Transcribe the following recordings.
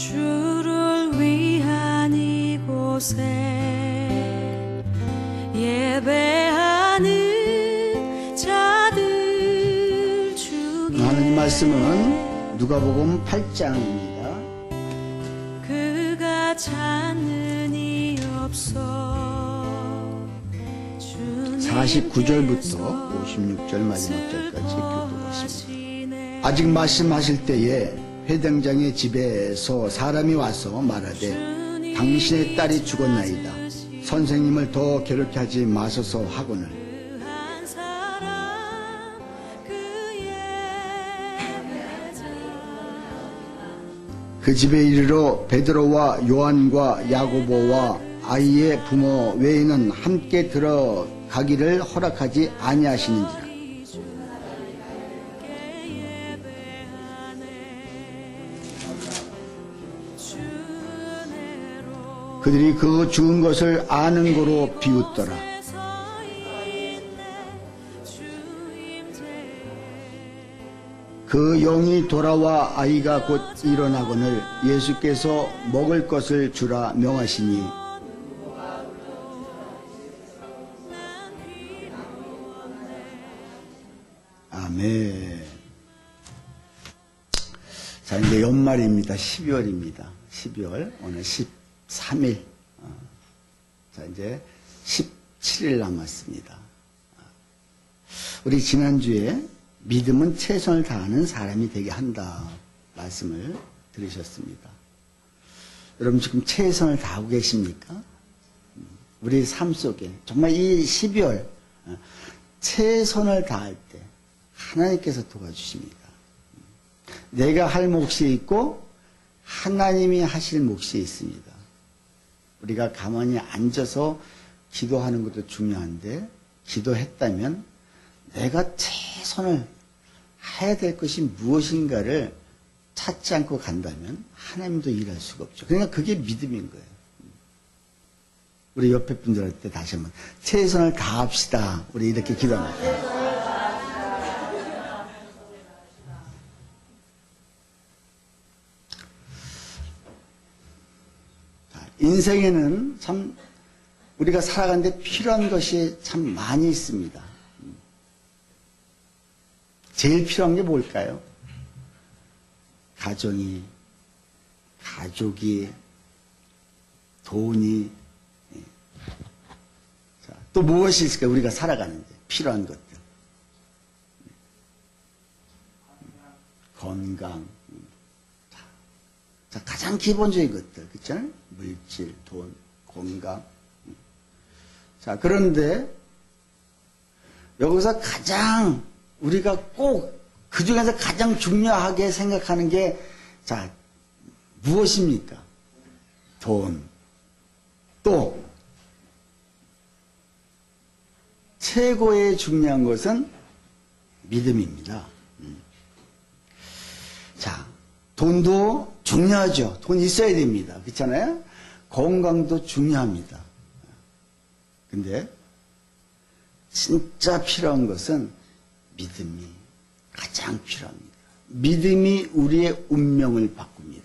주를 위한 이곳에 예배하는 자들 중에 하나님 말씀은 누가복음 8장입니다. 그가 찾는 이 없어 49절부터 56절 마지막 절까지 교도하십니다. 아직 말씀하실 때에 회당장의 집에서 사람이 와서 말하되 당신의 딸이 죽었나이다. 선생님을 더 괴롭게 하지 마소서 하거늘 그 집에 이르러 베드로와 요한과 야고보와 아이의 부모 외에는 함께 들어가기를 허락하지 아니하시는지라. 그들이 그 죽은 것을 아는 거로 비웃더라. 그 영이 돌아와 아이가 곧 일어나거늘 예수께서 먹을 것을 주라 명하시니 아멘. 자, 이제 연말입니다. 12월입니다. 12월 오늘 13일. 자, 이제 17일 남았습니다. 우리 지난주에 믿음은 최선을 다하는 사람이 되게 한다 말씀을 들으셨습니다. 여러분 지금 최선을 다하고 계십니까? 우리 삶 속에 정말 이 12월 최선을 다할 때 하나님께서 도와주십니다. 내가 할 몫이 있고 하나님이 하실 몫이 있습니다. 우리가 가만히 앉아서 기도하는 것도 중요한데 기도했다면 내가 최선을 해야 될 것이 무엇인가를 찾지 않고 간다면 하나님도 일할 수가 없죠. 그러니까 그게 믿음인 거예요. 우리 옆에 분들한테 다시 한번 최선을 다합시다. 우리 이렇게 기도합니다. 인생에는 참 우리가 살아가는데 필요한 것이 참 많이 있습니다. 제일 필요한 게 뭘까요? 가정이, 가족이, 돈이, 자, 또 무엇이 있을까요? 우리가 살아가는데 필요한 것들. 건강. 자, 가장 기본적인 것들, 그렇잖아요? 물질, 돈, 건강. 자, 그런데 여기서 가장 우리가 꼭 그 중에서 가장 중요하게 생각하는 게, 자, 무엇입니까? 돈. 또, 최고의 중요한 것은 믿음입니다. 자, 돈도 중요하죠. 돈 있어야 됩니다. 그렇잖아요? 건강도 중요합니다. 근데 진짜 필요한 것은 믿음이 가장 필요합니다. 믿음이 우리의 운명을 바꿉니다.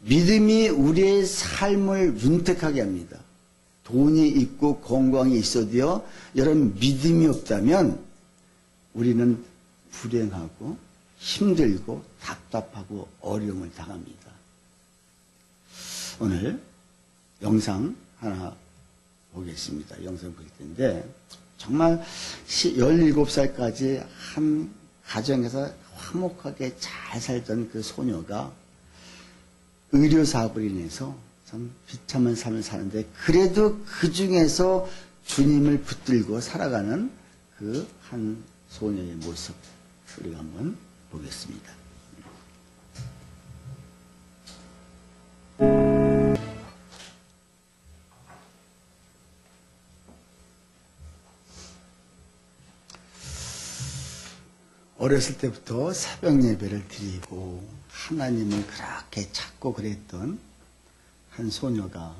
믿음이 우리의 삶을 윤택하게 합니다. 돈이 있고 건강이 있어도요, 여러분 믿음이 없다면 우리는 불행하고 힘들고 답답하고 어려움을 당합니다. 오늘 영상 하나 보겠습니다. 영상 볼 텐데 정말 17살까지 한 가정에서 화목하게 잘 살던 그 소녀가 의료사업을 인해서 참 비참한 삶을 사는데 그래도 그 중에서 주님을 붙들고 살아가는 그 한 소녀의 모습 우리가 한번 보겠습니다. 어렸을 때부터 새벽 예배를 드리고 하나님을 그렇게 찾고 그랬던 한 소녀가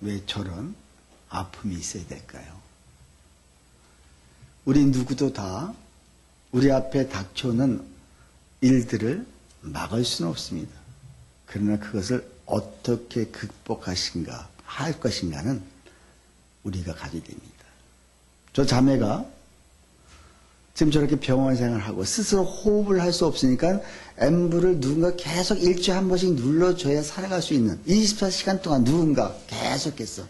왜 저런 아픔이 있어야 될까요? 우리 누구도 다 우리 앞에 닥쳐오는 일들을 막을 수는 없습니다. 그러나 그것을 어떻게 극복하신가 할 것인가는 우리가 가져야 됩니다. 저 자매가 지금 저렇게 병원 생활하고 스스로 호흡을 할 수 없으니까 엠브를 누군가 계속 일주일에 한 번씩 눌러줘야 살아갈 수 있는 24시간 동안 누군가 계속했어.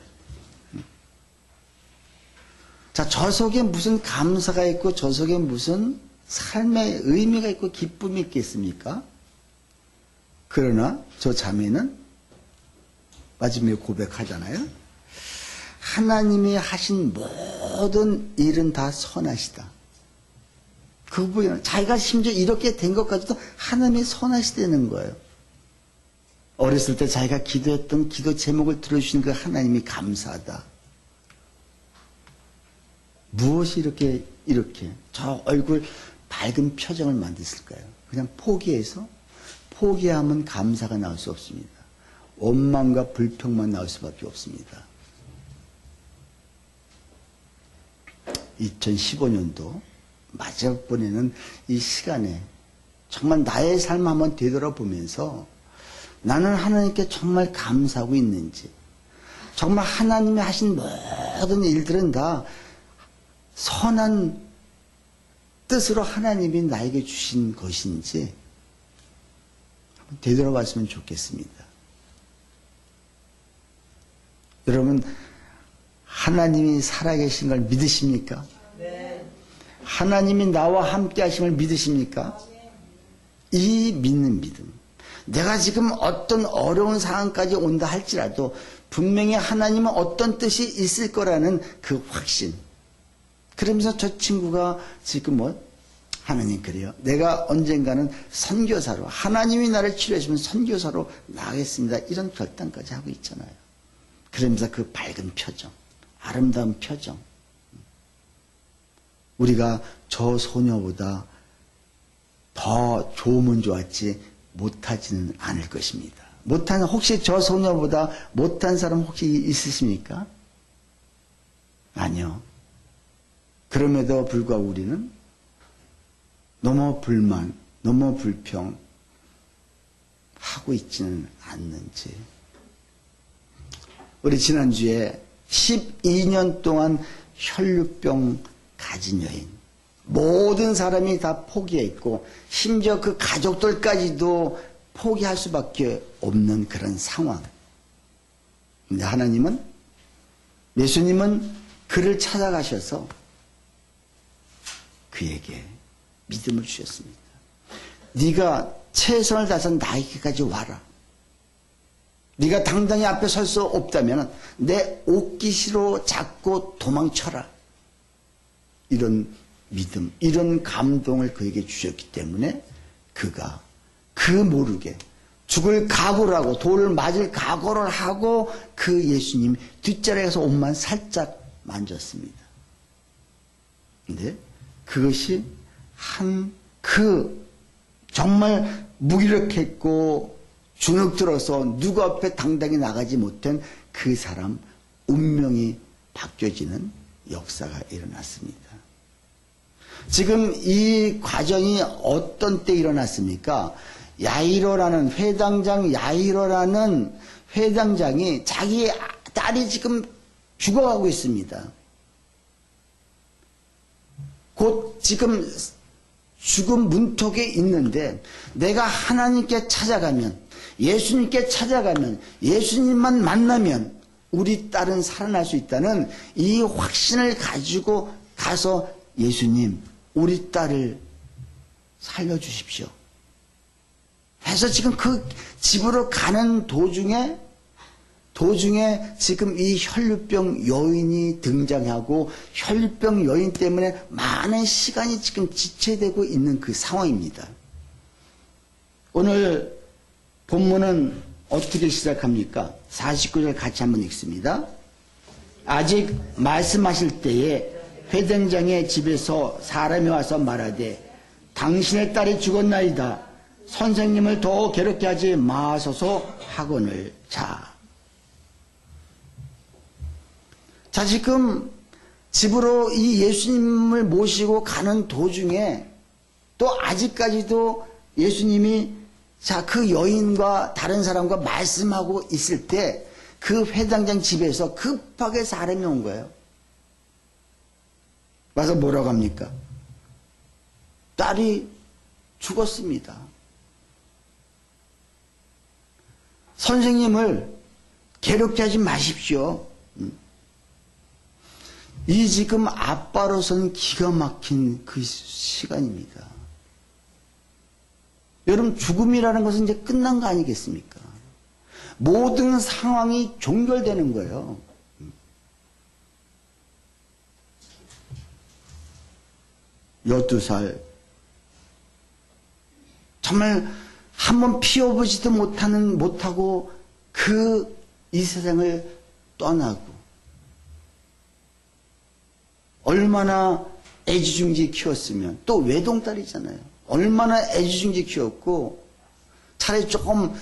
자, 저 속에 무슨 감사가 있고 저 속에 무슨 삶의 의미가 있고 기쁨이 있겠습니까? 그러나 저 자매는 마지막에 고백하잖아요. 하나님이 하신 모든 일은 다 선하시다. 그 부분은 자기가 심지어 이렇게 된 것까지도 하나님이 선하시다는 거예요. 어렸을 때 자기가 기도했던 기도 제목을 들어주신 그 하나님이 감사하다. 무엇이 이렇게 저 얼굴 밝은 표정을 만들었을까요? 그냥 포기하면 감사가 나올 수 없습니다. 원망과 불평만 나올 수밖에 없습니다. 2015년도 마지막 보내는 이 시간에 정말 나의 삶 한번 되돌아보면서 나는 하나님께 정말 감사하고 있는지, 정말 하나님이 하신 모든 일들은 다 선한 뜻으로 하나님이 나에게 주신 것인지 한번 되돌아봤으면 좋겠습니다. 여러분, 하나님이 살아계신 걸 믿으십니까? 하나님이 나와 함께 하심을 믿으십니까? 이 믿는 믿음. 내가 지금 어떤 어려운 상황까지 온다 할지라도 분명히 하나님은 어떤 뜻이 있을 거라는 그 확신. 그러면서 저 친구가 지금 하나님 그래요. 내가 언젠가는 선교사로, 하나님이 나를 치료해주면 선교사로 나가겠습니다. 이런 결단까지 하고 있잖아요. 그러면서 그 밝은 표정, 아름다운 표정. 우리가 저 소녀보다 더 좋으면 좋았지 못하지는 않을 것입니다. 혹시 저 소녀보다 못한 사람 혹시 있으십니까? 아니요. 그럼에도 불구하고 우리는 너무 불만, 너무 불평 하고 있지는 않는지. 우리 지난주에 12년 동안 혈류병 가진 여인, 모든 사람이 다 포기했고 심지어 그 가족들까지도 포기할 수밖에 없는 그런 상황. 근데 하나님은, 예수님은 그를 찾아가셔서 그에게 믿음을 주셨습니다. 네가 최선을 다해서 나에게까지 와라. 네가 당당히 앞에 설 수 없다면 내 옷깃으로 잡고 도망쳐라. 이런 믿음, 이런 감동을 그에게 주셨기 때문에 그가 그 모르게 죽을 각오를 하고 돌을 맞을 각오를 하고 그 예수님 뒷자리에 가서 옷만 살짝 만졌습니다. 근데 그것이 정말 무기력했고 주눅들어서 누구 앞에 당당히 나가지 못한 그 사람 운명이 바뀌어지는 역사가 일어났습니다. 지금 이 과정이 어떤 때 일어났습니까? 야이로라는 회당장 야이로라는 회당장이 자기 딸이 지금 죽어가고 있습니다. 곧 지금 죽음 문턱에 있는데 내가 하나님께 찾아가면, 예수님께 찾아가면, 예수님만 만나면 우리 딸은 살아날 수 있다는 이 확신을 가지고 가서 예수님, 우리 딸을 살려주십시오 해서 지금 그 집으로 가는 도중에 지금 이 혈류병 여인이 등장하고 혈류병 여인 때문에 많은 시간이 지금 지체되고 있는 그 상황입니다. 오늘 본문은 어떻게 시작합니까? 49절 같이 한번 읽습니다. 아직 말씀하실 때에 회당장의 집에서 사람이 와서 말하되 당신의 딸이 죽었나이다. 선생님을 더 괴롭게 하지 마소서 하거늘. 자, 지금 집으로 이 예수님을 모시고 가는 도중에 또 아직까지도 예수님이 자, 그 여인과 다른 사람과 말씀하고 있을 때 그 회당장 집에서 급하게 사람이 온 거예요. 와서 뭐라고 합니까? 딸이 죽었습니다. 선생님을 괴롭게 하지 마십시오. 이 지금 아빠로서는 기가 막힌 그 시간입니다. 여러분, 죽음이라는 것은 이제 끝난 거 아니겠습니까? 모든 상황이 종결되는 거예요. 12살. 정말 한번 피워보지도 못하고 이 세상을 떠나고 얼마나 애지중지 키웠으면, 또 외동딸이잖아요. 얼마나 애지중지 키웠고 차라리 조금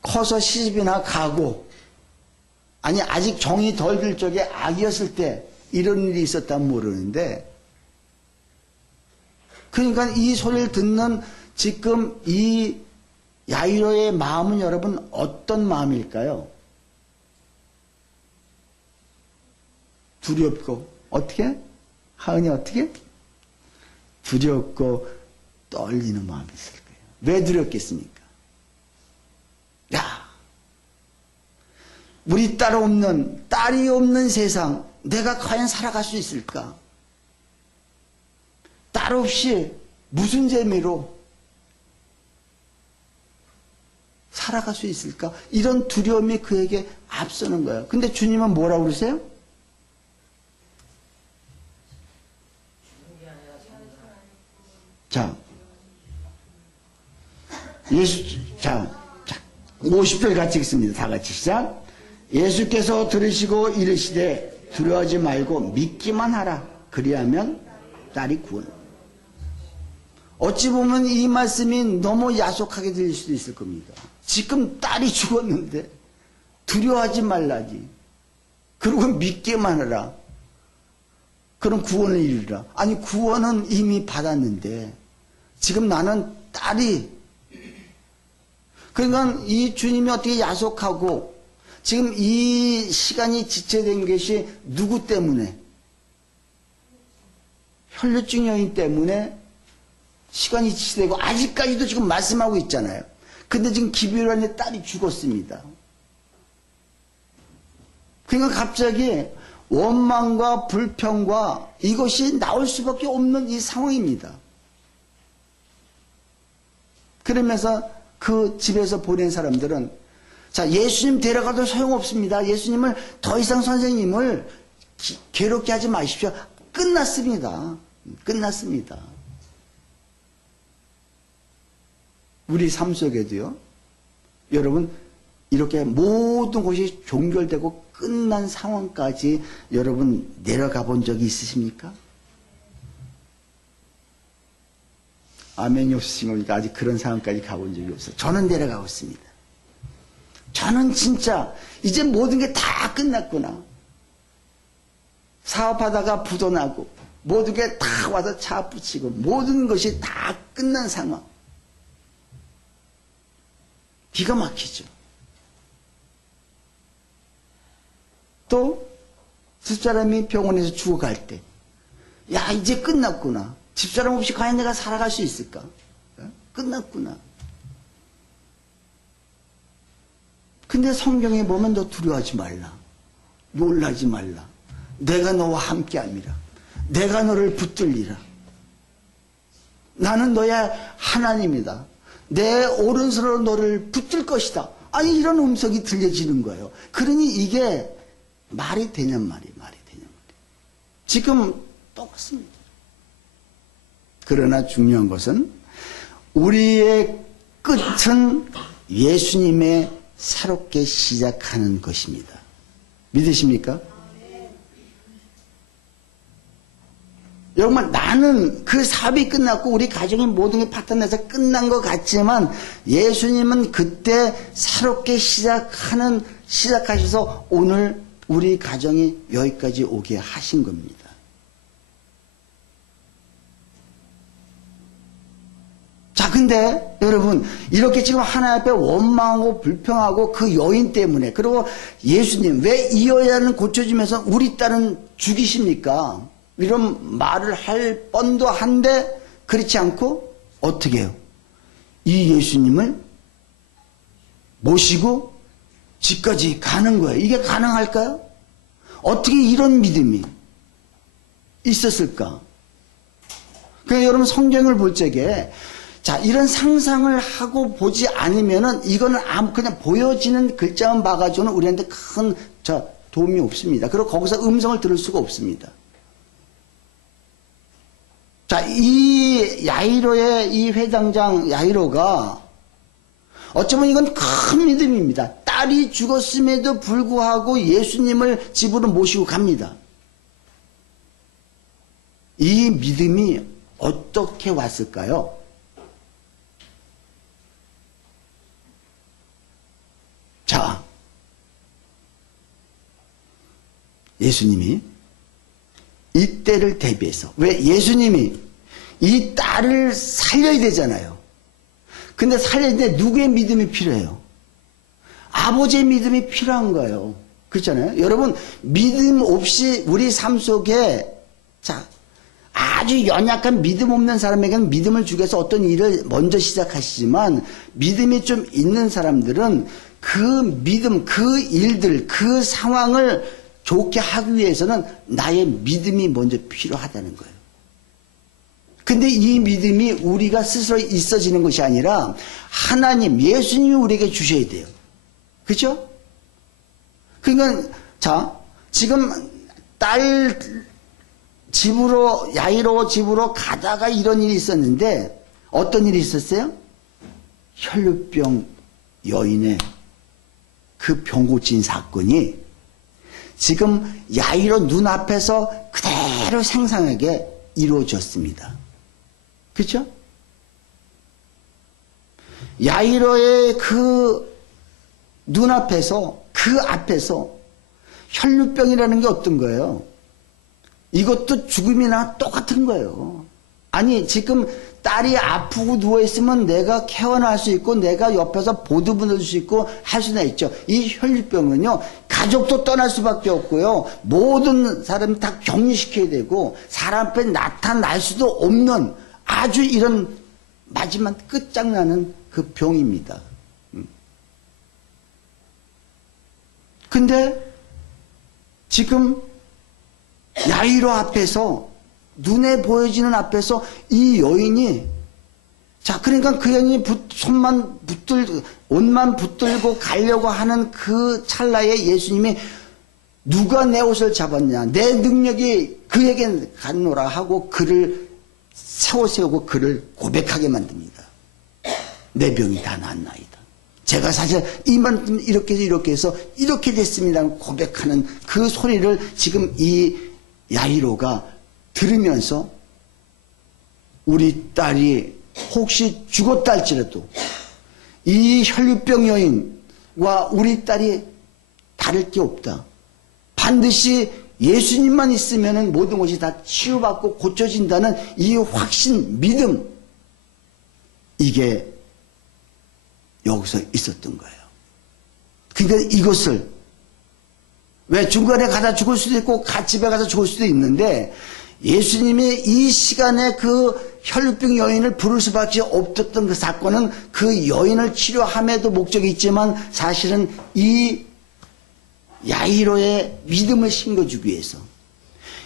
커서 시집이나 가고, 아니 아직 정이 덜 들 적에 아기였을 때 이런 일이 있었다면 모르는데, 그러니까 이 소리를 듣는 지금 이 야이로의 마음은 여러분 어떤 마음일까요? 두렵고, 어떻게? 하은이 어떻게? 두렵고 떨리는 마음이 있을 거예요. 왜 두렵겠습니까? 야, 우리 딸이 없는 세상, 내가 과연 살아갈 수 있을까? 딸 없이 무슨 재미로 살아갈 수 있을까? 이런 두려움이 그에게 앞서는 거예요. 근데 주님은 뭐라고 그러세요? 자, 50절 같이 읽습니다. 다 같이 시작. 예수께서 들으시고 이르시되 두려워하지 말고 믿기만 하라. 그리하면 딸이 구원. 어찌 보면 이 말씀이 너무 야속하게 들릴 수도 있을 겁니다. 지금 딸이 죽었는데 두려워하지 말라지. 그리고 믿기만 하라. 그럼 구원을 이루라. 아니, 구원은 이미 받았는데 지금 나는 딸이, 그러니까 이 주님이 어떻게 야속하고 지금 이 시간이 지체된 것이 누구 때문에? 혈류증 여인 때문에 시간이 지체되고, 아직까지도 지금 말씀하고 있잖아요. 근데 지금 기브라의 딸이 죽었습니다. 그러니까 갑자기 원망과 불평과 이것이 나올 수밖에 없는 이 상황입니다. 그러면서 그 집에서 보낸 사람들은, 자, 예수님 데려가도 소용없습니다. 예수님을 더 이상 선생님을 괴롭게 하지 마십시오. 끝났습니다. 끝났습니다. 우리 삶 속에도요, 여러분, 이렇게 모든 것이 종결되고 끝난 상황까지 여러분 내려가 본 적이 있으십니까? 아멘이 없으신 겁니까? 아직 그런 상황까지 가본 적이 없어요. 저는 내려가고 있습니다. 저는 진짜 이제 모든 게 다 끝났구나. 사업하다가 부도 나고 모든 게 다 와서 차 붙이고 모든 것이 다 끝난 상황. 기가 막히죠. 또 집사람이 병원에서 죽어갈 때, 야, 이제 끝났구나. 집사람 없이 과연 내가 살아갈 수 있을까? 끝났구나. 근데 성경에 보면 너 두려워하지 말라. 놀라지 말라. 내가 너와 함께함이라. 내가 너를 붙들리라. 나는 너의 하나님이다. 내 오른손으로 너를 붙들 것이다. 아니, 이런 음성이 들려지는 거예요. 그러니 이게 말이 되냔 말이. 지금 똑같습니다. 그러나 중요한 것은 우리의 끝은 예수님의 새롭게 시작하는 것입니다. 믿으십니까? 여러분, 나는 그 사업이 끝났고 우리 가정의 모든 게 파탄나서 끝난 것 같지만 예수님은 그때 새롭게 시작하셔서 오늘 우리 가정이 여기까지 오게 하신 겁니다. 자, 근데 여러분, 이렇게 지금 하나님 앞에 원망하고 불평하고 그 여인 때문에, 그리고 예수님, 왜 이 여인은 고쳐지면서 우리 딸은 죽이십니까? 이런 말을 할 뻔도 한데, 그렇지 않고, 어떻게 해요? 이 예수님을 모시고 집까지 가는 거예요. 이게 가능할까요? 어떻게 이런 믿음이 있었을까? 그러니까 여러분, 성경을 볼 적에, 자, 이런 상상을 하고 보지 않으면은 이거는 그냥 보여지는 글자만 봐가지고는 우리한테 큰 도움이 없습니다. 그리고 거기서 음성을 들을 수가 없습니다. 자, 이 야이로의 이 회당장 야이로가 어쩌면 이건 큰 믿음입니다. 딸이 죽었음에도 불구하고 예수님을 집으로 모시고 갑니다. 이 믿음이 어떻게 왔을까요? 자, 예수님이 이때를 대비해서, 왜 예수님이 이 딸을 살려야 되잖아요. 근데 살려야 되는데 누구의 믿음이 필요해요? 아버지의 믿음이 필요한 거예요. 그렇잖아요. 여러분, 믿음 없이 우리 삶 속에, 자, 아주 연약한 믿음 없는 사람에게는 믿음을 주기 위해서 어떤 일을 먼저 시작하시지만, 믿음이 좀 있는 사람들은 그 믿음, 그 일들, 그 상황을 좋게 하기 위해서는 나의 믿음이 먼저 필요하다는 거예요. 근데 이 믿음이 우리가 스스로 있어지는 것이 아니라 하나님, 예수님이 우리에게 주셔야 돼요. 그죠? 그러니까, 자, 지금 딸 집으로, 야이로 집으로 가다가 이런 일이 있었는데, 어떤 일이 있었어요? 혈루병 여인의 그 병 고친 사건이 지금 야이로 눈앞에서 그대로 생생하게 이루어졌습니다. 그렇죠? 야이로의 그 눈앞에서, 그 앞에서 혈루병이라는 게 어떤 거예요? 이것도 죽음이나 똑같은 거예요. 아니, 지금 딸이 아프고 누워있으면 내가 케어할 수 있고 내가 옆에서 보듬어줄 수 있고 할 수는 있죠. 이 혈류병은요, 가족도 떠날 수밖에 없고요, 모든 사람이 다 격리시켜야 되고 사람 앞에 나타날 수도 없는 아주 이런 마지막 끝장나는 그 병입니다. 근데 지금 야이로 앞에서, 눈에 보여지는 앞에서 이 여인이, 자, 그러니까 그 여인이 옷만 붙들고 가려고 하는 그 찰나에 예수님이 누가 내 옷을 잡았냐, 내 능력이 그에게 갔노라 하고 그를 세우고 그를 고백하게 만듭니다. 내 병이 다 낫나이다. 제가 사실 이만 이렇게 해서 이렇게 됐습니다. 고백하는 그 소리를 지금 이 야이로가 들으면서 우리 딸이 혹시 죽었다 할지라도 이 혈류병 여인과 우리 딸이 다를 게 없다. 반드시 예수님만 있으면 모든 것이 다 치유받고 고쳐진다는 이 확신, 믿음, 이게 여기서 있었던 거예요. 그러니까 이것을, 왜 중간에 가다 죽을 수도 있고 집에 가서 죽을 수도 있는데, 예수님이 이 시간에 그 혈류병 여인을 부를 수밖에 없었던 그 사건은 그 여인을 치료함에도 목적이 있지만 사실은 이 야이로의 믿음을 심어주기 위해서.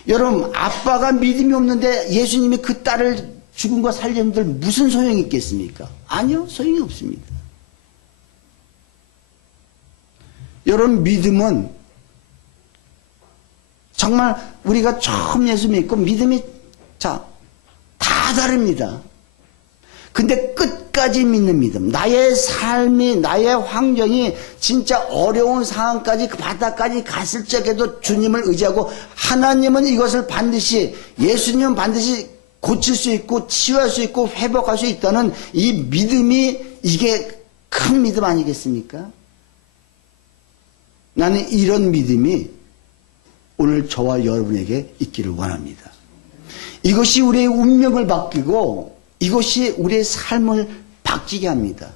여러분, 아빠가 믿음이 없는데 예수님이 그 딸을 죽은 거 살리는들 무슨 소용이 있겠습니까? 아니요, 소용이 없습니다. 여러분, 믿음은 정말 우리가 처음 예수 믿고 믿음이 다 다릅니다. 근데 끝까지 믿는 믿음, 나의 삶이, 나의 환경이 진짜 어려운 상황까지, 그 바닥까지 갔을 적에도 주님을 의지하고, 하나님은 이것을 반드시, 예수님은 반드시 고칠 수 있고 치유할 수 있고 회복할 수 있다는 이 믿음이, 이게 큰 믿음 아니겠습니까? 나는 이런 믿음이 오늘 저와 여러분에게 있기를 원합니다. 이것이 우리의 운명을 바뀌고 이것이 우리의 삶을 바뀌게 합니다.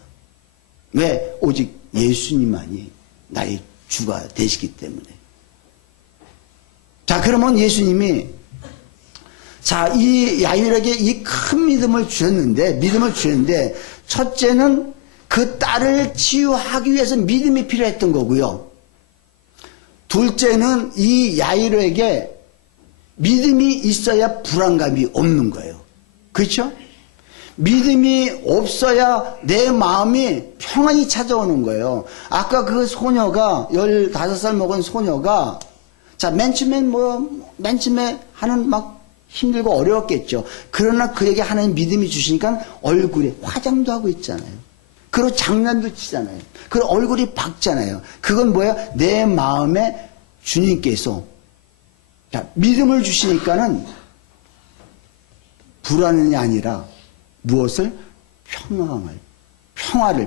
왜? 오직 예수님만이 나의 주가 되시기 때문에. 자, 그러면 예수님이 이 야일에게 이 큰 믿음을 주셨는데 첫째는 그 딸을 치유하기 위해서 믿음이 필요했던 거고요. 둘째는 이 야일에게 믿음이 있어야 불안감이 없는 거예요. 그렇죠? 믿음이 없어야 내 마음이 평안이 찾아오는 거예요. 아까 그 소녀가 15살 먹은 소녀가 맨 처음에 하는 막 힘들고 어려웠겠죠. 그러나 그에게 하나님 믿음이 주시니까 얼굴에 화장도 하고 있잖아요. 그리고 장난도 치잖아요. 그리고 얼굴이 밝잖아요. 그건 뭐예요? 내 마음에 주님께서 믿음을 주시니까는 불안이 아니라 무엇을?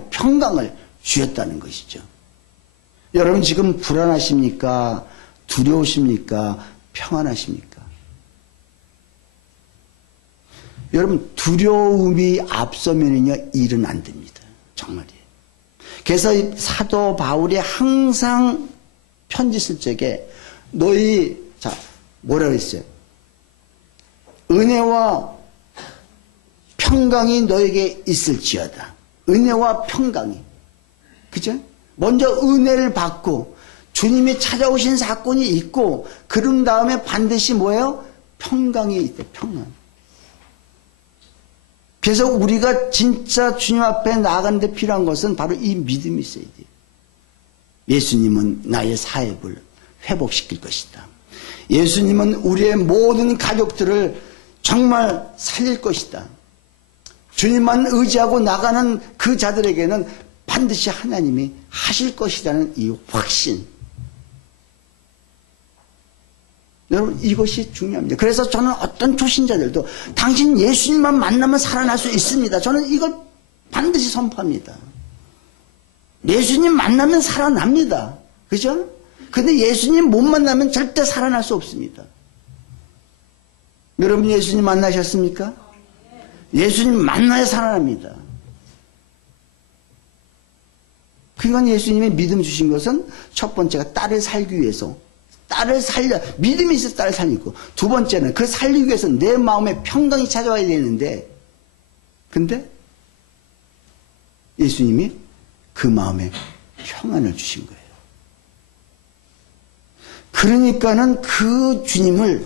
평강을 주셨다는 것이죠. 여러분 지금 불안하십니까? 두려우십니까? 평안하십니까? 여러분 두려움이 앞서면은요 일은 안 됩니다. 정말이에요. 그래서 사도 바울이 항상 편지 쓸 적에 뭐라 그랬어요? 은혜와 평강이 너에게 있을지어다. 은혜와 평강이. 그죠? 먼저 은혜를 받고 주님이 찾아오신 사건이 있고 그런 다음에 반드시 뭐예요? 평강이 있대. 평강. 그래서 우리가 진짜 주님 앞에 나아가는 데 필요한 것은 바로 이 믿음이 있어야 돼요. 예수님은 나의 사역을 회복시킬 것이다. 예수님은 우리의 모든 가족들을 정말 살릴 것이다. 주님만 의지하고 나가는 그 자들에게는 반드시 하나님이 하실 것이라는 이 확신. 여러분 이것이 중요합니다. 그래서 저는 어떤 초신자들도 당신 예수님만 만나면 살아날 수 있습니다. 저는 이걸 반드시 선포합니다. 예수님 만나면 살아납니다. 그죠? 근데 예수님 못 만나면 절대 살아날 수 없습니다. 여러분 예수님 만나셨습니까? 예수님 만나야 살아납니다. 그러니까 예수님이 믿음 주신 것은 첫 번째가 딸을 살기 위해서 믿음이 있어서 딸을 살리고, 두 번째는 그 살리기 위해서 내 마음에 평강이 찾아와야 되는데, 근데 예수님이 그 마음에 평안을 주신 거예요. 그러니까는 그 주님을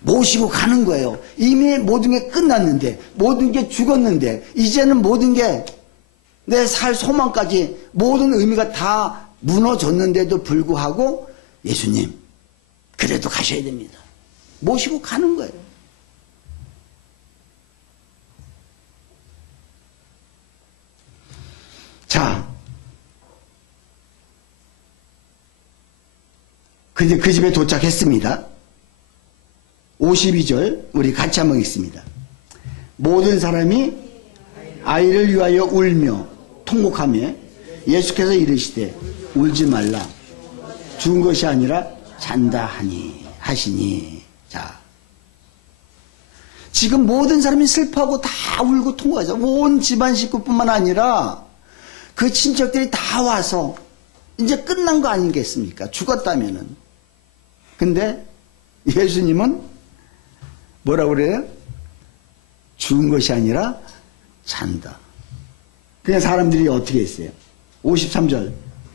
모시고 가는 거예요. 이미 모든 게 끝났는데, 모든 게 죽었는데, 이제는 모든 게 내 살 소망까지 모든 의미가 다 무너졌는데도 불구하고 예수님, 그래도 가셔야 됩니다. 모시고 가는 거예요. 자, 근데 그 집에 도착했습니다. 52절 우리 같이 한번 읽습니다. 모든 사람이 아이를 위하여 울며 통곡하며 예수께서 이르시되 울지 말라 죽은 것이 아니라 잔다 하시니. 자, 지금 모든 사람이 슬퍼하고 다 울고 통곡하죠. 온 집안 식구뿐만 아니라 그 친척들이 다 와서 이제 끝난 거 아니겠습니까? 죽었다면은. 근데 예수님은 뭐라고 그래요? 죽은 것이 아니라 잔다. 그냥 사람들이 어떻게 했어요? 53절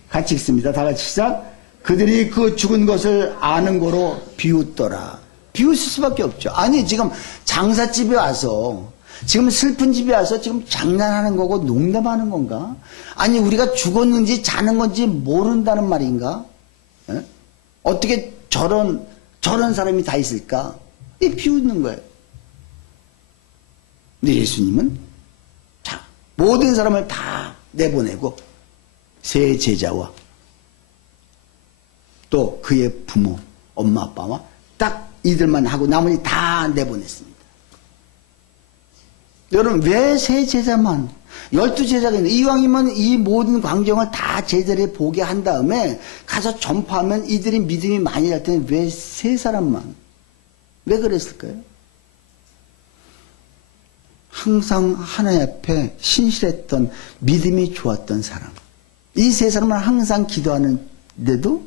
같이 읽습니다. 다 같이 시작. 그들이 그 죽은 것을 아는 거로 비웃더라. 비웃을 수밖에 없죠. 아니 지금 장사집에 와서, 지금 슬픈 집에 와서 지금 장난하는 거고 농담하는 건가? 아니 우리가 죽었는지 자는 건지 모른다는 말인가? 에? 어떻게 저런 사람이 다 있을까? 이 비웃는 거예요. 근데 예수님은 모든 사람을 다 내보내고 세 제자와 또 그의 부모, 엄마, 아빠와 딱 이들만 하고 나머지 다 내보냈습니다. 여러분 왜 세 제자만? 12제자가 있는데 이왕이면 이 모든 광경을 다 제자들이 보게 한 다음에 가서 전파하면 이들이 믿음이 많이 날 텐데 왜 세 사람만? 왜 그랬을까요? 항상 하나님 앞에 신실했던 믿음이 좋았던 사람. 이 세 사람은 항상 기도하는데도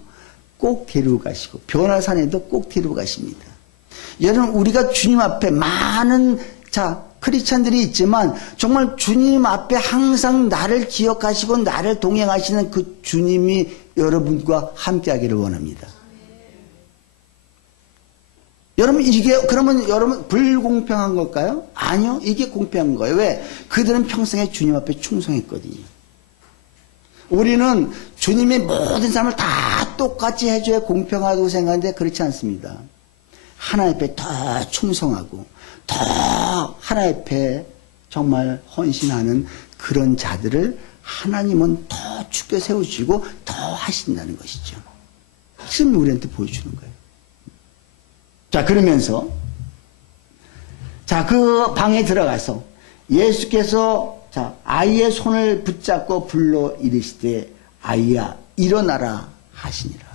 꼭 데리고 가시고 변화산에도 꼭 데리고 가십니다. 여러분 우리가 주님 앞에 많은 크리스찬들이 있지만 정말 주님 앞에 항상 나를 기억하시고 나를 동행하시는 그 주님이 여러분과 함께하기를 원합니다. 여러분 그러면 여러분 불공평한 걸까요? 아니요, 이게 공평한 거예요. 왜? 그들은 평생에 주님 앞에 충성했거든요. 우리는 주님이 모든 사람을 다 똑같이 해줘야 공평하다고 생각하는데 그렇지 않습니다. 하나님 앞에 더 충성하고 더 하나님 앞에 정말 헌신하는 그런 자들을 하나님은 더 죽게 세우시고 더 하신다는 것이죠. 지금 우리한테 보여주는 거예요. 자, 그러면서 그 방에 들어가서 예수께서 아이의 손을 붙잡고 불러 이르시되 아이야 일어나라 하시니라.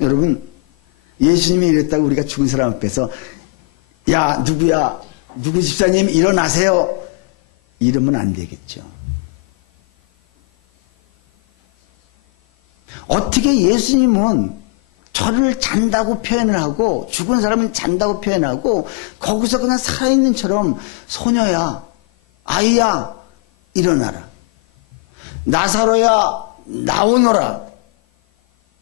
여러분 예수님이 이랬다고 우리가 죽은 사람 앞에서 야 누구야 누구 집사님 일어나세요 이러면 안 되겠죠. 어떻게 예수님은 저를 잔다고 표현을 하고 죽은 사람은 잔다고 표현하고 거기서 그냥 살아있는 처럼 소녀야 아이야 일어나라 나사로야 나오너라.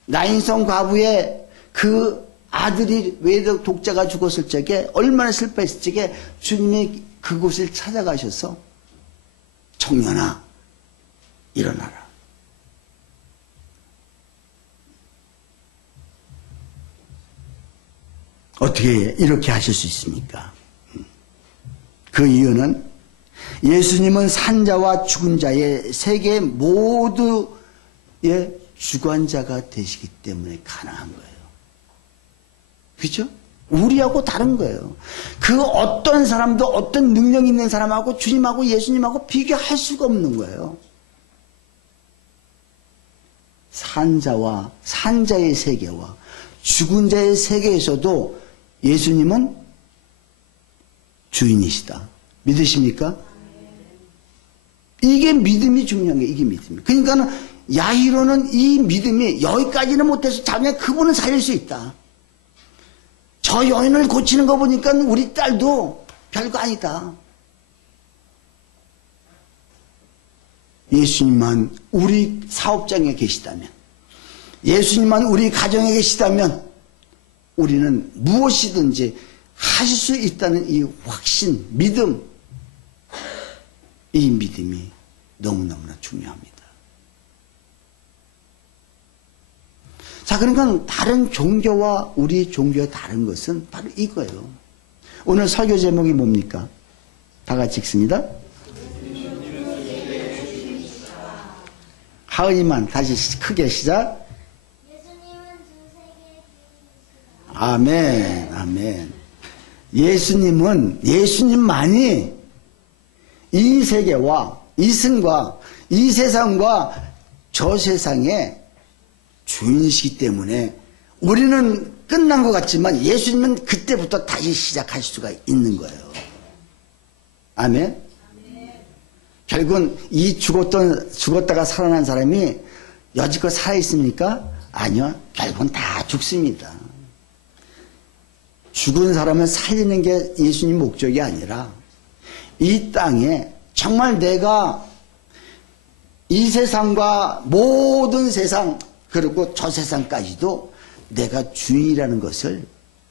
나인성 과부의 그 아들이 외도 독자가 죽었을 적에 얼마나 슬퍼했을 적에 주님이 그곳을 찾아가셔서 청년아 일어나라. 어떻게 이렇게 하실 수 있습니까? 그 이유는 예수님은 산자와 죽은 자의 세계 모두의 주관자가 되시기 때문에 가능한 거예요. 그렇죠? 우리하고 다른 거예요. 그 어떤 사람도 어떤 능력 있는 사람하고 주님하고 예수님하고 비교할 수가 없는 거예요. 산자의 세계와 죽은 자의 세계에서도 예수님은 주인이시다. 믿으십니까? 이게 믿음이 중요한 게 이게 믿음이에요. 그러니까 야이로는 이 믿음이 여기까지는 못해서 자기가 그분은 살릴 수 있다. 저 여인을 고치는 거 보니까 우리 딸도 별거 아니다. 예수님만 우리 사업장에 계시다면, 예수님만 우리 가정에 계시다면 우리는 무엇이든지 하실 수 있다는 이 확신, 믿음, 이 믿음이 너무너무나 중요합니다. 자, 그러니까 다른 종교와 우리 종교의 다른 것은 바로 이거예요. 오늘 설교 제목이 뭡니까? 다 같이 읽습니다. 하은이만 다시 크게 시작. 아멘, 아멘. 예수님만이 이 세계와 이 승과 이 세상과 저 세상의 주인이시기 때문에 우리는 끝난 것 같지만 예수님은 그때부터 다시 시작할 수가 있는 거예요. 아멘? 결국은 이 죽었다가 살아난 사람이 여지껏 살아있습니까? 아니요. 결국은 다 죽습니다. 죽은 사람을 살리는 게 예수님 목적이 아니라 이 땅에 정말 내가 이 세상과 모든 세상 그리고 저 세상까지도 내가 주인이라는 것을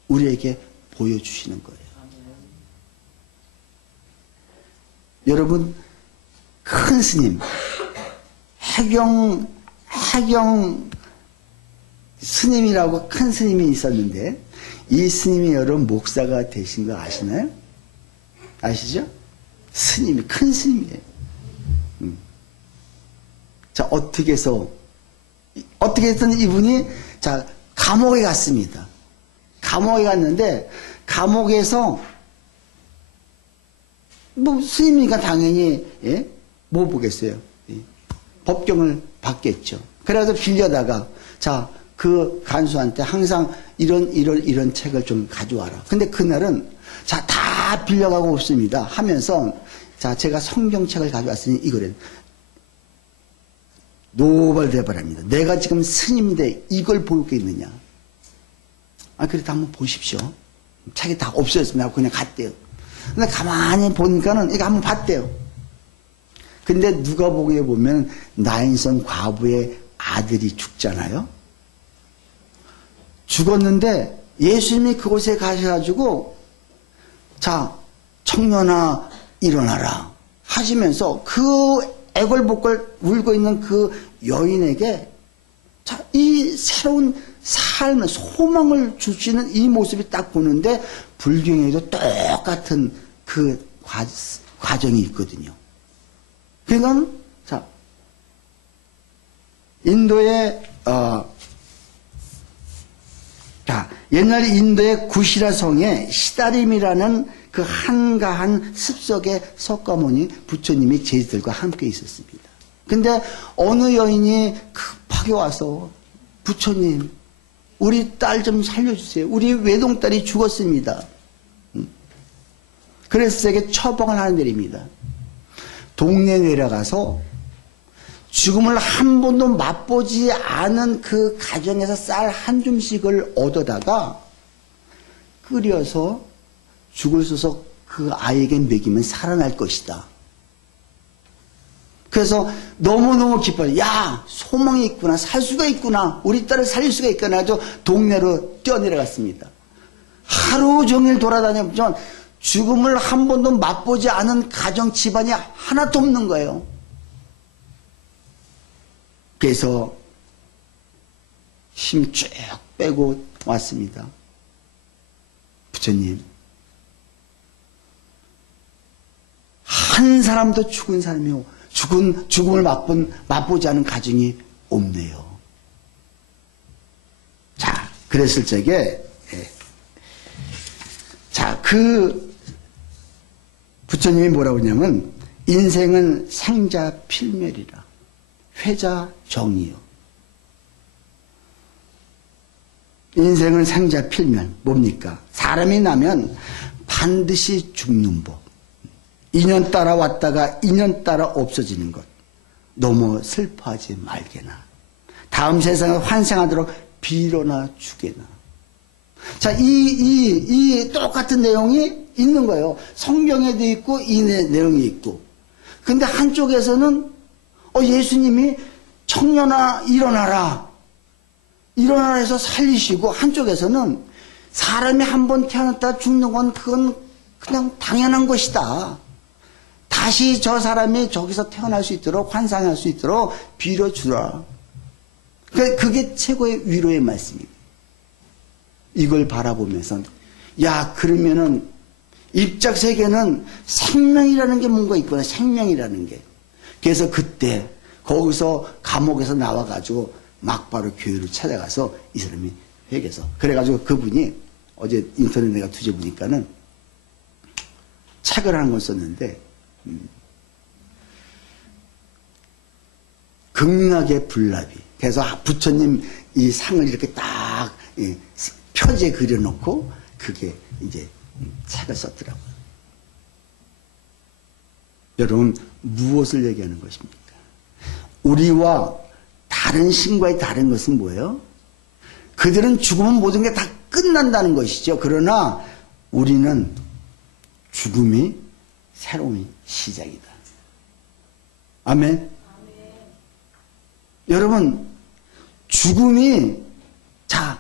우리에게 보여주시는 거예요. 여러분 큰 스님 해경 스님이라고 큰 스님이 있었는데 이 스님이 여러분 목사가 되신 거 아시나요? 아시죠? 스님이 큰 스님이에요. 자, 어떻게 해서든 이분이 감옥에 갔습니다. 감옥에 갔는데 감옥에서 스님이니까 당연히 뭐 보겠어요? 법경을 받겠죠. 그래서 빌려다가 그 간수한테 항상 이런 책을 좀 가져와라. 근데 그날은 다 다 빌려가고 없습니다. 하면서, 자, 제가 성경책을 가져왔으니 이거를 노발대 바랍니다. 내가 지금 스님인데 이걸 볼 게 있느냐? 그래도 한번 보십시오. 책이 다 없어졌습니다. 그냥 갔대요. 근데 가만히 보니까는 이거 한번 봤대요. 근데 누가복음에 보면 나인성 과부의 아들이 죽잖아요. 죽었는데 예수님이 그곳에 가셔가지고 자, 청년아 일어나라 하시면서 그 애걸복걸 울고 있는 그 여인에게 자, 이 새로운 삶의 소망을 주시는 이 모습이 딱 보는데 불경에도 똑같은 그 과정이 있거든요. 그러니까 자, 인도의 자, 옛날 인도의 구시라 성에 시다림이라는 그 한가한 습석의 석가모니 부처님이 제자들과 함께 있었습니다. 근데 어느 여인이 급하게 와서 부처님 우리 딸 좀 살려주세요. 우리 외동딸이 죽었습니다. 그래서 제게 처방을 하나 내립니다. 동네 내려가서 죽음을 한 번도 맛보지 않은 그 가정에서 쌀 한 줌씩을 얻어다가 끓여서 죽을 써서 그 아이에게 먹이면 살아날 것이다. 그래서 너무너무 기뻐요. 야, 소망이 있구나. 살 수가 있구나. 우리 딸을 살릴 수가 있구나. 해서 동네로 뛰어내려갔습니다. 하루 종일 돌아다니면 죽음을 한 번도 맛보지 않은 가정 집안이 하나도 없는 거예요. 그래서 힘 쭉 빼고 왔습니다. 부처님, 한 사람도 죽은 사람이요. 죽음을 맛보지 않은 가정이 없네요. 자, 그랬을 적에, 자, 그 부처님이 뭐라고 하냐면, 인생은 생자 필멸이라. 회자 정이요. 인생은 생자 필멸. 뭡니까? 사람이 나면 반드시 죽는 법. 인연 따라 왔다가 인연 따라 없어지는 것. 너무 슬퍼하지 말게나. 다음 세상에 환생하도록 비로나 주게나. 자, 이 똑같은 내용이 있는 거예요. 성경에도 있고 이 내용이 있고. 근데 한쪽에서는 예수님이 청년아 일어나라. 일어나라 해서 살리시고, 한쪽에서는 사람이 한 번 태어났다 죽는 건 그건 그냥 당연한 것이다. 다시 저 사람이 저기서 태어날 수 있도록 환상할 수 있도록 빌어주라. 그게 최고의 위로의 말씀입니다. 이걸 바라보면서 야, 그러면은 입작 세계는 생명이라는 게 뭔가 있구나. 생명이라는 게. 그래서 그때 거기서 감옥에서 나와가지고 막바로 교회를 찾아가서 이 사람이 회개해서 그래가지고 그분이 어제 인터넷 내가 뒤져보니까는 책을 한 권 썼는데 극락의 불나비. 그래서 부처님 이 상을 이렇게 딱 표지에 그려놓고 그게 이제 책을 썼더라고요. 여러분, 무엇을 얘기하는 것입니까? 우리와 다른 신과의 다른 것은 뭐예요? 그들은 죽으면 모든 게 다 끝난다는 것이죠. 그러나 우리는 죽음이 새로운 시작이다. 아멘? 여러분, 죽음이, 자,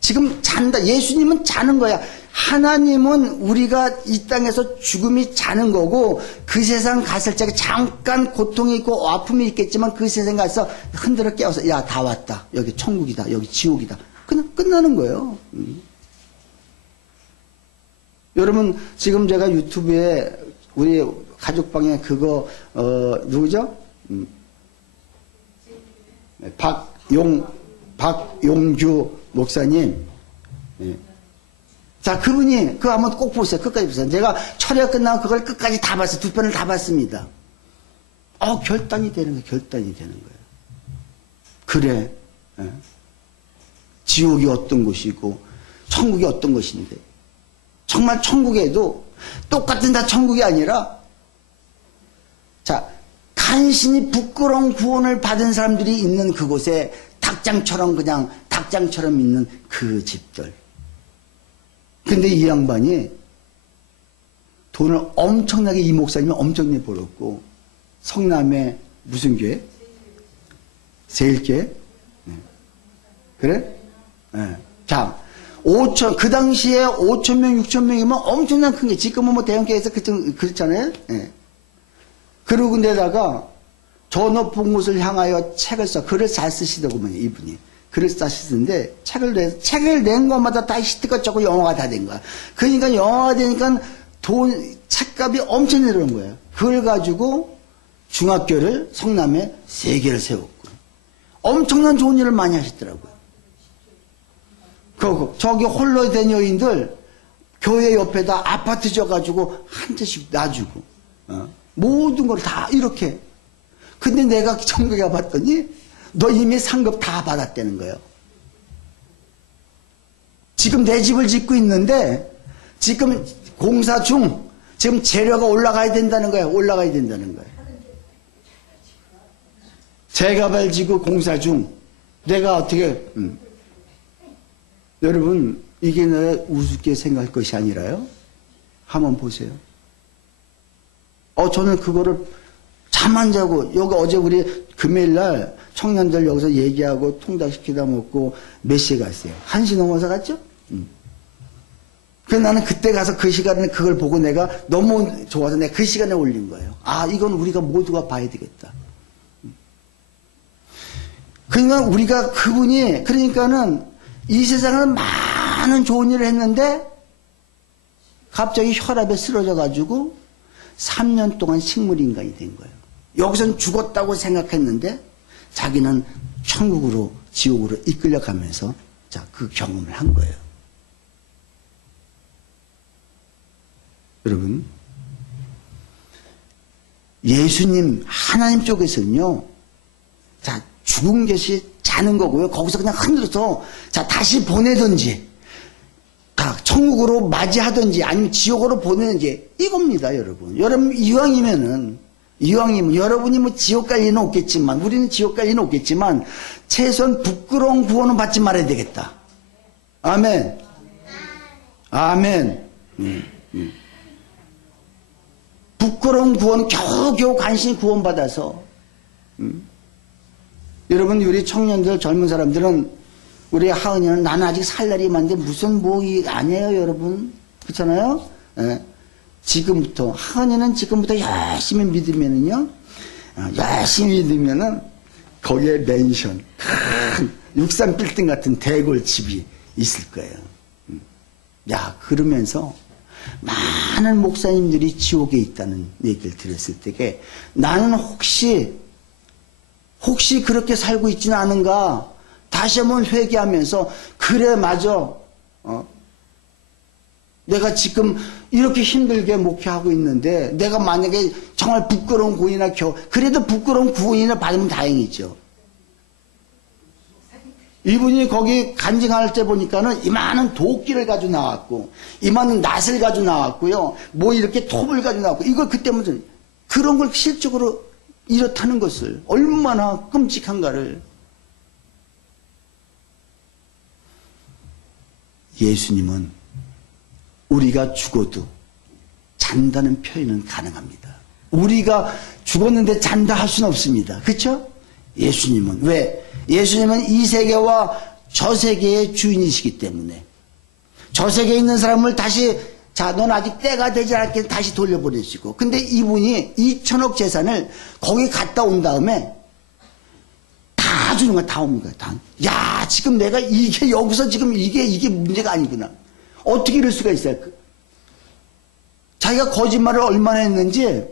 지금 잔다. 예수님은 자는 거야. 하나님은 우리가 이 땅에서 죽음이 자는 거고, 그 세상 갔을 적에 잠깐 고통이 있고 아픔이 있겠지만 그 세상 가서 흔들어 깨워서, 야, 다 왔다. 여기 천국이다. 여기 지옥이다. 그냥 끝나는 거예요. 여러분, 지금 제가 유튜브에 우리 가족방에 그거, 누구죠? 박용규 목사님. 네. 자, 그분이 그거 한번 꼭 보세요. 끝까지 보세요. 제가 철회가 끝나고 그걸 끝까지 다 봤어요. 두 편을 다 봤습니다. 결단이 되는 거예요. 결단이 되는 거예요. 그래. 지옥이 어떤 곳이고 천국이 어떤 것인데. 정말 천국에도 똑같은 다 천국이 아니라, 자, 간신히 부끄러운 구원을 받은 사람들이 있는 그곳에 닭장처럼 그냥 닭장처럼 있는 그 집들. 근데 이 양반이 돈을 엄청나게, 이 목사님이 엄청나게 벌었고, 성남에 무슨 교회? 세일교회? 네. 그래? 네. 자, 그 당시에 5,000명, 6,000명이면 엄청난 큰 게, 지금은 뭐 대형교회에서 그렇잖아요? 네. 그러고 데다가 저 높은 곳을 향하여 책을 써. 글을 잘 쓰시더구먼요, 이분이. 글을 잘 쓰시는데, 책을 낸 것마다 다 히트가 적고 영어가 다 된 거야. 그러니까 영어가 되니까 책값이 엄청 내려온 거예요. 그걸 가지고 중학교를 성남에 3개를 세웠고. 엄청난 좋은 일을 많이 하셨더라고요. 저기 홀로 된 여인들, 교회 옆에다 아파트 져가지고 한 채씩 놔주고, 모든 걸 다 이렇게. 근데 내가 전국에 가봤더니 너 이미 상급 다 받았다는 거예요. 지금 내 집을 짓고 있는데 지금 공사 중, 지금 재료가 올라가야 된다는 거예요. 올라가야 된다는 거예요. 재개발 지구 공사 중. 내가 어떻게 여러분, 이게 내 우습게 생각할 것이 아니라요. 한번 보세요. 저는 그거를 잠 안 자고, 여기 어제 우리 금요일 날 청년들 여기서 얘기하고 통닭시키다 먹고 몇 시에 갔어요? 1시 넘어서 갔죠? 그래서 나는 그때 가서 그 시간에 그걸 보고 내가 너무 좋아서 내가 그 시간에 올린 거예요. 아, 이건 우리가 모두가 봐야 되겠다. 그러니까 우리가 그분이, 그러니까는 이 세상은 많은 좋은 일을 했는데 갑자기 혈압에 쓰러져가지고 3년 동안 식물인간이 된 거예요. 여기선 죽었다고 생각했는데 자기는 천국으로, 지옥으로 이끌려가면서 자, 그 경험을 한 거예요. 여러분, 예수님, 하나님 쪽에서는요, 자, 죽은 것이 자는 거고요. 거기서 그냥 흔들어서, 자, 다시 보내든지, 천국으로 맞이하든지, 아니면 지옥으로 보내든지, 이겁니다, 여러분. 여러분, 이왕이면, 여러분이 뭐 지옥 갈 일은 없겠지만, 우리는 지옥 갈 일은 없겠지만, 최소한 부끄러운 구원은 받지 말아야 되겠다. 아멘. 아멘. 부끄러운 구원, 겨우겨우 간신히 구원받아서, 여러분, 우리 청년들, 젊은 사람들은, 우리 하은이는 나는 아직 살 날이 많은데 무슨 아니에요, 여러분. 그렇잖아요? 예. 지금부터, 하은이는 지금부터 열심히 믿으면은요, 열심히 믿으면은, 거기에 맨션, 큰 63빌딩 같은 대골 집이 있을 거예요. 야, 그러면서, 많은 목사님들이 지옥에 있다는 얘기를 들었을 때에 나는 혹시 그렇게 살고 있지는 않은가 다시 한번 회개하면서 그래 맞아 내가 지금 이렇게 힘들게 목회하고 있는데 내가 만약에 정말 부끄러운 구원이나 그래도 부끄러운 구원이나 받으면 다행이죠. 이분이 거기 간증할 때 보니까는 이만한 도끼를 가지고 나왔고, 이만한 낫을 가지고 나왔고요. 뭐 이렇게 톱을 가지고 나왔고, 이걸 그때 무슨, 그런 걸 실적으로 이렇다는 것을, 얼마나 끔찍한가를. 예수님은 우리가 죽어도 잔다는 표현은 가능합니다. 우리가 죽었는데 잔다 할 수는 없습니다. 그렇죠? 예수님은 왜? 예수님은 이 세계와 저 세계의 주인이시기 때문에 저 세계에 있는 사람을 다시 자, 넌 아직 때가 되지 않게 다시 돌려보내시고 근데 이분이 2천억 재산을 거기 갔다 온 다음에 다 주는 거야. 다 옵니다. 다. 야, 지금 내가 이게 여기서 지금 이게 문제가 아니구나. 어떻게 이럴 수가 있어요? 자기가 거짓말을 얼마나 했는지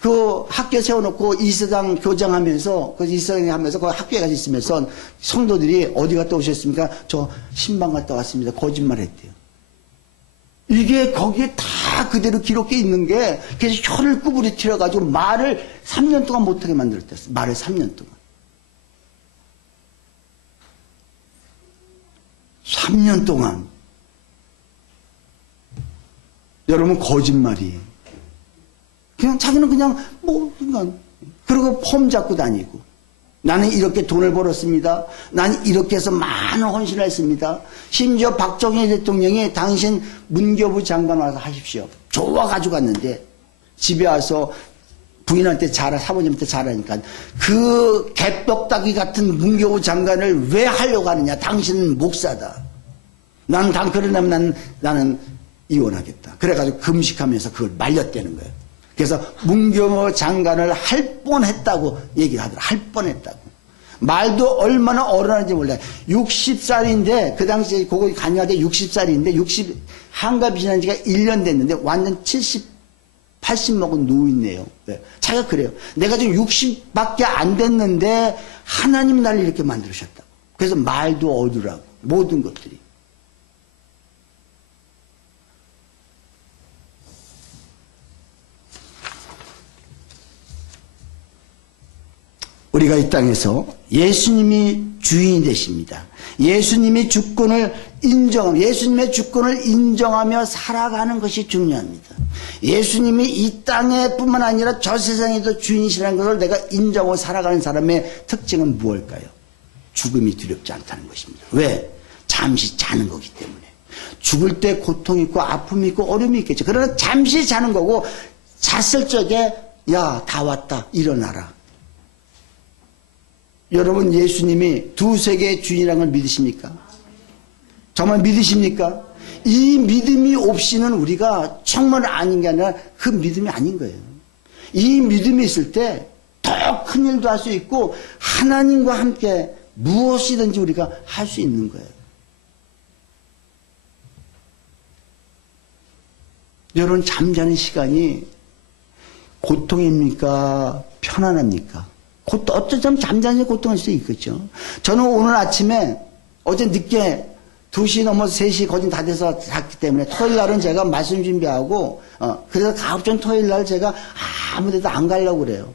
그 학교 세워놓고 이세당 교장하면서 그 이세당에 하면서 그 학교에 가서 있으면서 성도들이 어디 갔다 오셨습니까? 저 신방 갔다 왔습니다. 거짓말했대요. 이게 거기에 다 그대로 기록돼 있는 게 그래서 혀를 구부리트려 가지고 말을 3년 동안 못하게 만들었대요. 말을 3년 동안. 3년 동안. 여러분 거짓말이에요. 그냥 자기는 그냥 그리고 폼 잡고 다니고 나는 이렇게 돈을 벌었습니다. 나는 이렇게 해서 많은 헌신을 했습니다. 심지어 박정희 대통령이 당신 문교부 장관 와서 하십시오. 좋아가지고 갔는데 집에 와서 부인한테 사모님한테 잘하니까 그 개떡다귀 같은 문교부 장관을 왜 하려고 하느냐. 당신은 목사다. 그러려면 나는 이혼하겠다. 그래가지고 금식하면서 그걸 말렸다는 거예요. 그래서 문교부 장관을 할 뻔했다고 얘기를 하더라. 할 뻔했다고. 말도 얼마나 어른한지 몰라요. 60살인데 그 당시에 그거 간여할 때 60살인데 한갑이 지난 지가 1년 됐는데 완전 70, 80 먹은 노인네요. 네. 자기가 그래요. 내가 지금 60밖에 안 됐는데 하나님 나를 이렇게 만들으셨다. 그래서 말도 어두라고 모든 것들이. 우리가 이 땅에서 예수님이 주인이 되십니다. 예수님의 주권을 인정하며 살아가는 것이 중요합니다. 예수님이 이 땅에 뿐만 아니라 저 세상에도 주인이시라는 것을 내가 인정하고 살아가는 사람의 특징은 무엇일까요? 죽음이 두렵지 않다는 것입니다. 왜? 잠시 자는 거기 때문에. 죽을 때 고통이 있고 아픔이 있고 어려움이 있겠죠. 그러나 잠시 자는 거고 잤을 적에 야, 다 왔다. 일어나라. 여러분 예수님이 두세 개의 주인이라는 걸 믿으십니까? 정말 믿으십니까? 이 믿음이 없이는 우리가 정말 아닌 게 아니라 그 믿음이 아닌 거예요. 이 믿음이 있을 때 더 큰 일도 할 수 있고 하나님과 함께 무엇이든지 우리가 할 수 있는 거예요. 여러분 잠자는 시간이 고통입니까? 편안합니까? 어쩌면 잠자는 고통할 수 있겠죠. 저는 오늘 아침에 어제 늦게 2시 넘어서 3시 거진 다 돼서 잤기 때문에 토요일 날은 제가 말씀 준비하고 그래서 가급적 토요일 날 제가 아무 데도 안 가려고 그래요.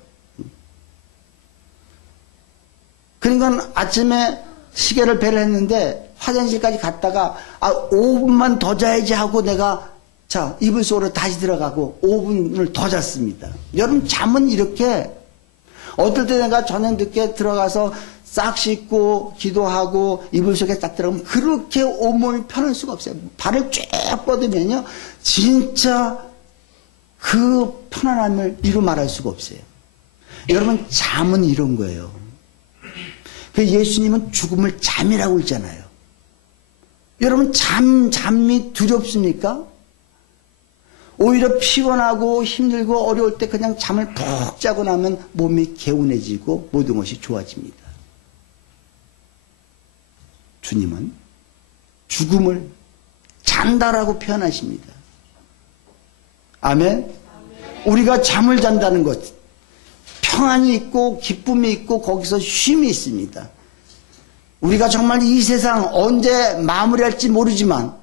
그러니까 아침에 시계를 배를 했는데 화장실까지 갔다가 5분만 더 자야지 하고 내가 이불 속으로 다시 들어가고 5분을 더 잤습니다. 여러분 잠은 이렇게 어떨 때 내가 저녁 늦게 들어가서 싹 씻고 기도하고 이불 속에 딱 들어가면 그렇게 온몸이 편할 수가 없어요. 발을 쭉 뻗으면요 진짜 그 편안함을 이루 말할 수가 없어요. 여러분 잠은 이런 거예요. 예수님은 죽음을 잠이라고 그러잖아요. 여러분 잠이 두렵습니까? 오히려 피곤하고 힘들고 어려울 때 그냥 잠을 푹 자고 나면 몸이 개운해지고 모든 것이 좋아집니다. 주님은 죽음을 잔다라고 표현하십니다. 아멘? 우리가 잠을 잔다는 것, 평안이 있고 기쁨이 있고 거기서 쉼이 있습니다. 우리가 정말 이 세상 언제 마무리할지 모르지만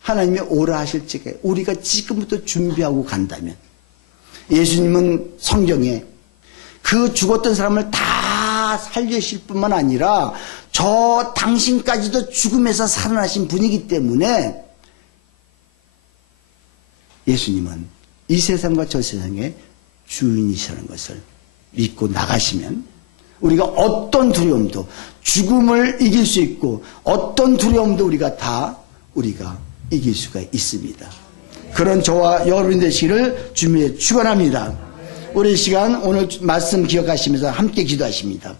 하나님이 오라 하실 적에 우리가 지금부터 준비하고 간다면 예수님은 성경에 그 죽었던 사람을 다 살리실 뿐만 아니라 저 당신까지도 죽음에서 살아나신 분이기 때문에 예수님은 이 세상과 저 세상의 주인이시라는 것을 믿고 나가시면 우리가 어떤 두려움도 죽음을 이길 수 있고 어떤 두려움도 우리가 이길 수가 있습니다. 그런 저와 여러분 되시기를 주님의 축원합니다. 우리 시간 오늘 말씀 기억하시면서 함께 기도하십니다.